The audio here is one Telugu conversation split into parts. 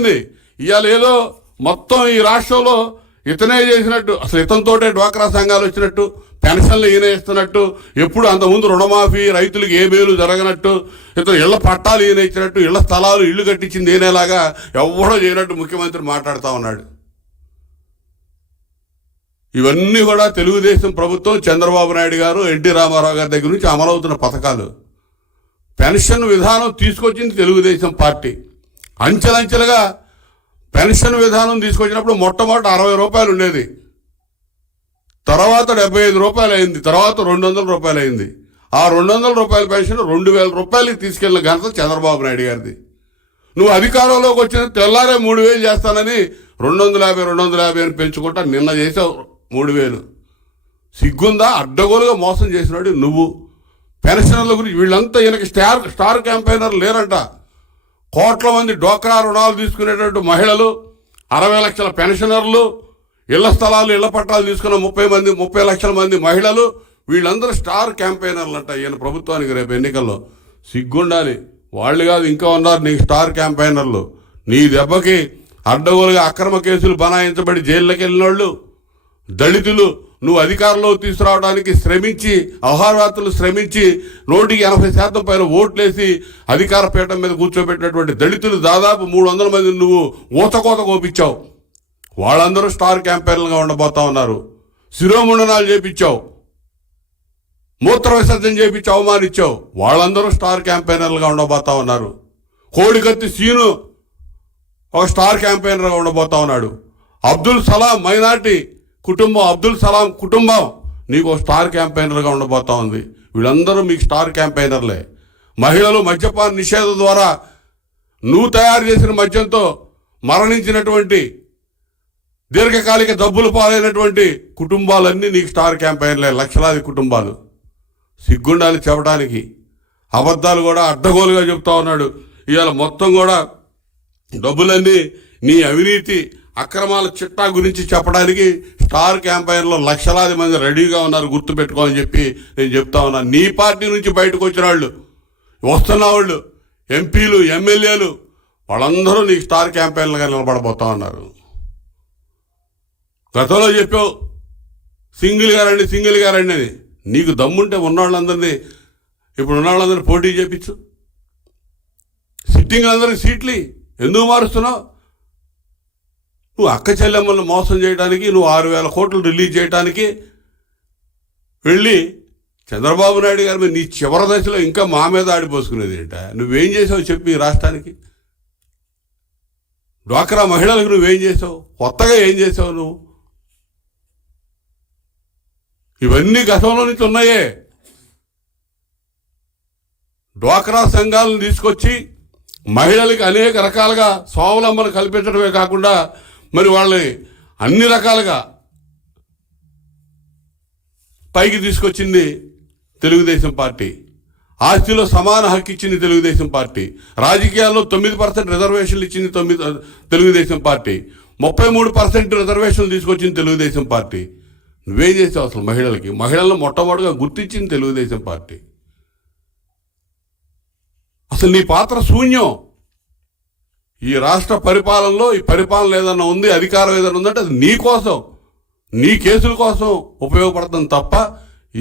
అయిపోయింది. ఇవాళ ఏదో మొత్తం ఈ రాష్ట్రంలో ఇతనే చేసినట్టు, అసలు ఇతనితోటే డ్వాక్రా సంఘాలు వచ్చినట్టు, పెన్షన్లు ఈయన ఇస్తున్నట్టు, ఎప్పుడు అంతకుముందు రుణమాఫీ రైతులకు ఏ మేలు జరగనట్టు, ఇతను ఇళ్ల పట్టాలు ఈయన ఇచ్చినట్టు, ఇళ్ల స్థలాలు ఇళ్లు కట్టించింది ఈయనలాగా ఎవడో చేయనట్టు ముఖ్యమంత్రి మాట్లాడుతూ ఉన్నాడు. ఇవన్నీ కూడా తెలుగుదేశం ప్రభుత్వం, చంద్రబాబు నాయుడు గారు, ఎన్టీ రామారావు గారి దగ్గర నుంచి అమలవుతున్న పథకాలు. పెన్షన్ విధానం తీసుకొచ్చింది తెలుగుదేశం పార్టీ. అంచెలంచెలుగా పెన్షన్ విధానం తీసుకొచ్చినప్పుడు మొట్టమొదటి 60 రూపాయలు ఉండేది, తర్వాత 75 రూపాయలు అయింది, తర్వాత 200 రూపాయలు అయింది. ఆ 200 రూపాయల పెన్షన్ 2000 రూపాయలకి తీసుకెళ్లిన ఘనత చంద్రబాబు నాయుడు గారిది. నువ్వు అధికారంలోకి వచ్చిన తెల్లారే 3000 చేస్తానని 250 అని పెంచుకుంటా నిన్న చేసావు 3000. సిగ్గుందా? అడ్డగోలుగా మోసం చేసినాడు నువ్వు. పెన్షనర్ల గురించి వీళ్ళంతా ఈయనకి స్టార్ క్యాంపెయినర్ లేరంట. కోట్ల మంది డ్వాక్రా రుణాలు తీసుకునేటట్టు మహిళలు, 60 లక్షల పెన్షనర్లు, ఇళ్ల స్థలాలు ఇళ్ల పట్టాలు తీసుకున్న 30 లక్షల మంది మహిళలు, వీళ్ళందరూ స్టార్ క్యాంపెయినర్లు అంట ఈయన ప్రభుత్వానికి రేపు ఎన్నికల్లో. సిగ్గుండాలి. వాళ్ళు కాదు, ఇంకా ఉన్నారు నీకు స్టార్ క్యాంపెయినర్లు. నీ దెబ్బకి అడ్డగోలుగా అక్రమ కేసులు బనాయించబడి జైల్లోకి వెళ్ళిన వాళ్ళు, దళితులు నువ్వు అధికారంలో తీసుకురావడానికి శ్రమించి, అహోరాత్రులు శ్రమించి 180% పైన ఓట్లేసి అధికార పీఠం మీద కూర్చోబెట్టినటువంటి దళితులు దాదాపు 300 మందిని నువ్వు ఊతకోత కోపించావు. వాళ్ళందరూ స్టార్ క్యాంపెయిన్లుగా ఉండబోతా ఉన్నారు. శిరోముండనాలు చేపించావు, మూత్ర విసర్జన చేపించి అవమానించావు. వాళ్ళందరూ స్టార్ క్యాంపెయినర్లుగా ఉండబోతా ఉన్నారు. కోడికత్తి సీను ఒక స్టార్ క్యాంపెయినర్గా ఉండబోతా ఉన్నాడు. అబ్దుల్ సలాం మైనార్టీ కుటుంబం, అబ్దుల్ సలాం కుటుంబం నీకు స్టార్ క్యాంపెయినర్గా ఉండబోతా ఉంది. వీళ్ళందరూ మీకు స్టార్ క్యాంపెయినర్లే. మహిళలు మద్యపాన నిషేధం ద్వారా నువ్వు తయారు చేసిన మద్యంతో మరణించినటువంటి దీర్ఘకాలిక జబ్బులు పాలైనటువంటి కుటుంబాలన్నీ నీకు స్టార్ క్యాంపెయినర్లే, లక్షలాది కుటుంబాలు. సిగ్గుండాలి చెప్పడానికి. అబద్ధాలు కూడా అడ్డగోలుగా చెప్తా ఉన్నాడు. ఇవాళ మొత్తం కూడా డబ్బులన్నీ నీ అవినీతి అక్రమాల చిట్టా గురించి చెప్పడానికి స్టార్ క్యాంపెయిన్లో లక్షలాది మంది రెడీగా ఉన్నారు, గుర్తుపెట్టుకోవాలని చెప్పి నేను చెప్తా ఉన్నాను. నీ పార్టీ నుంచి బయటకు వచ్చిన వాళ్ళు, వస్తున్న వాళ్ళు, ఎంపీలు, ఎమ్మెల్యేలు, వాళ్ళందరూ నీకు స్టార్ క్యాంపెయిన్లుగా నిలబడబోతా ఉన్నారు. గతంలో చెప్పావు సింగిల్గా రండి అని. నీకు దమ్ముంటే ఉన్నవాళ్ళందరినీ, ఇప్పుడు ఉన్నవాళ్ళందరినీ పోటీ చేయించు. సిట్టింగ్లందరికీ సీట్లు ఎందుకు మారుస్తున్నావు? నువ్వు అక్క చెల్లెమ్మలను మోసం చేయడానికి, నువ్వు 6000 కోట్లు రిలీజ్ చేయడానికి వెళ్ళి చంద్రబాబు నాయుడు గారి మీద నీ చివరి దశలో ఇంకా మా మీద ఆడిపోసుకునేది ఏంట? నువ్వేం చేసావు చెప్పి ఈ రాష్ట్రానికి? డ్వాక్రా మహిళలకు నువ్వేం చేసావు? కొత్తగా ఏం చేసావు నువ్వు? ఇవన్నీ గతంలో నుంచి ఉన్నాయే. డ్వాక్రా సంఘాలను తీసుకొచ్చి మహిళలకి అనేక రకాలుగా స్వావలంబన కల్పించడమే కాకుండా మరి వాళ్ళని అన్ని రకాలుగా పైకి తీసుకొచ్చింది తెలుగుదేశం పార్టీ. ఆస్తిలో సమాన హక్కు ఇచ్చింది తెలుగుదేశం పార్టీ. రాజకీయాల్లో 9% రిజర్వేషన్లు ఇచ్చింది తెలుగుదేశం పార్టీ. 33% రిజర్వేషన్లు తీసుకొచ్చింది తెలుగుదేశం పార్టీ. నువ్వేం చేసావు అసలు మహిళలకి? మహిళలను మొట్టమొదటిగా గుర్తించింది తెలుగుదేశం పార్టీ. అసలు నీ పాత్ర శూన్యం. ఈ రాష్ట్ర పరిపాలనలో ఈ పరిపాలన ఏదన్నా ఉంది, అధికారం ఏదైనా ఉందంటే అది నీ కోసం, నీ కేసుల కోసం ఉపయోగపడుతుంది తప్ప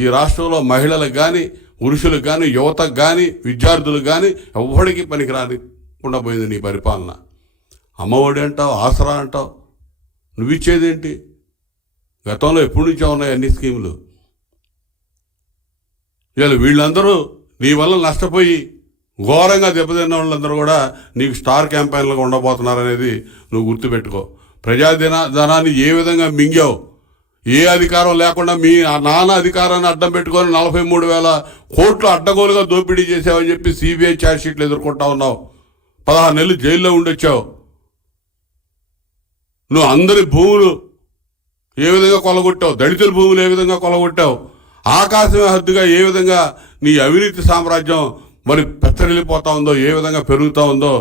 ఈ రాష్ట్రంలో మహిళలకు కానీ, పురుషులకు కానీ, యువతకు కానీ, విద్యార్థులకు కానీ ఎవరికి పనికి రాకుండా పోయింది నీ పరిపాలన. అమ్మఒడి అంటావు, ఆసరా అంటావు, నువ్వు ఇచ్చేదేంటి? గతంలో ఎప్పటి నుంచో ఉన్నాయి అన్ని స్కీములు. ఇవాళ వీళ్ళందరూ నీ వల్ల నష్టపోయి ఘోరంగా దెబ్బతిన్న వాళ్ళందరూ కూడా నీకు స్టార్ క్యాంపెయిన్లుగా ఉండబోతున్నారనేది నువ్వు గుర్తుపెట్టుకో. ప్రజాధనాన్ని ఏ విధంగా మింగావు, ఏ అధికారం లేకుండా మీ నాన్న అధికారాన్ని అడ్డం పెట్టుకొని 43,000 కోట్లు అడ్డగోలుగా దోపిడీ చేసావని చెప్పి సిబిఐ ఛార్జ్షీట్లు ఎదుర్కొంటా ఉన్నావు. 16 నెలలు జైల్లో ఉండొచ్చావు. నువ్వు అందరి భూములు ఏ విధంగా కొలగొట్టావు, దళితుల భూములు ఏ విధంగా కొలగొట్టావు, ఆకాశమే హద్దుగా ఏ విధంగా నీ అవినీతి సామ్రాజ్యం మరి పెత్తరిల్లిపోతా ఉందో, ఏ విధంగా పెరుగుతూ ఉందో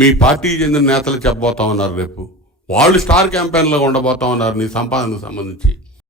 మీ పార్టీకి చెందిన నేతలు చెప్పబోతా ఉన్నారు. రేపు వాళ్ళు స్టార్ క్యాంపెయిన్లో ఉండబోతా ఉన్నారు నీ సంపాదనకు సంబంధించి.